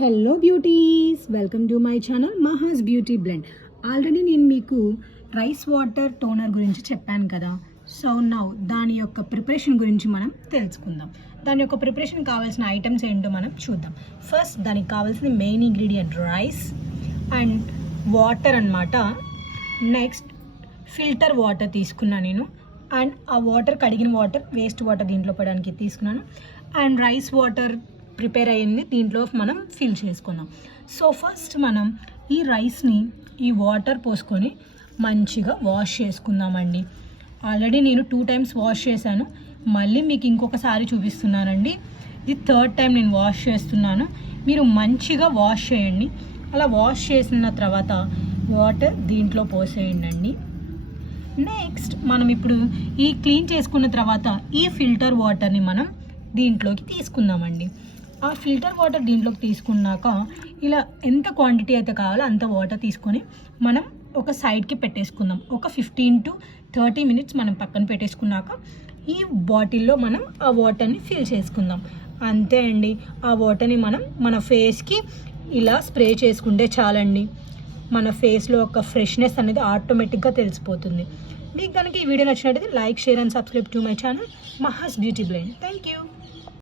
Hello beauties, welcome to my channel Maha's beauty blend. Already నేను మీకు rice water toner గురించి చెప్పాను కదా. సో నౌ దాని యొక్క ప్రిపరేషన్ గురించి మనం తెలుసుకుందాం. దాని యొక్క ప్రిపరేషన్ కావాల్సిన ఐటమ్స్ ఏంటో మనం చూద్దాం. ఫస్ట్ దానికి కావాల్సిన main ingredient rice and water అన్నమాట. నెక్స్ట్ ఫిల్టర్ వాటర్ తీసుకున్నాను నేను, అండ్ ఆ వాటర్ కడిగిన వాటర్, వేస్ట్ వాటర్ దీంట్లో పడడానికి తీసుకున్నాను. అండ్ రైస్ వాటర్ ప్రిపేర్ అయ్యింది, దీంట్లో మనం ఫిల్ చేసుకుందాం. సో ఫస్ట్ మనం ఈ రైస్ని ఈ వాటర్ పోసుకొని మంచిగా వాష్ చేసుకుందామండి. ఆల్రెడీ నేను 2 times వాష్ చేశాను, మళ్ళీ మీకు ఇంకొకసారి చూపిస్తున్నానండి. ఇది 3rd time నేను వాష్ చేస్తున్నాను. మీరు మంచిగా వాష్ చేయండి. అలా వాష్ చేసిన తర్వాత వాటర్ దీంట్లో పోసేయండి. నెక్స్ట్ మనం ఇప్పుడు ఈ క్లీన్ చేసుకున్న తర్వాత ఈ ఫిల్టర్ వాటర్ని మనం దీంట్లోకి తీసుకుందామండి. ఆ ఫిల్టర్ వాటర్ దీంట్లోకి తీసుకున్నాక ఇలా ఎంత క్వాంటిటీ అయితే కావాలో అంత వాటర్ తీసుకొని మనం ఒక సైడ్కి పెట్టేసుకుందాం. ఒక 15 to 30 minutes మనం పక్కన పెట్టేసుకున్నాక ఈ బాటిల్లో మనం ఆ వాటర్ని ఫిల్ చేసుకుందాం. అంతే అండి. ఆ వాటర్ని మనం మన ఫేస్కి ఇలా స్ప్రే చేసుకుంటే చాలండి. మన ఫేస్లో ఒక ఫ్రెష్నెస్ అనేది ఆటోమేటిక్గా తెలిసిపోతుంది. మీకు కనుక ఈ వీడియో నచ్చినట్టయితే like, share and subscribe to my channel Maha's beauty blend. Thank you.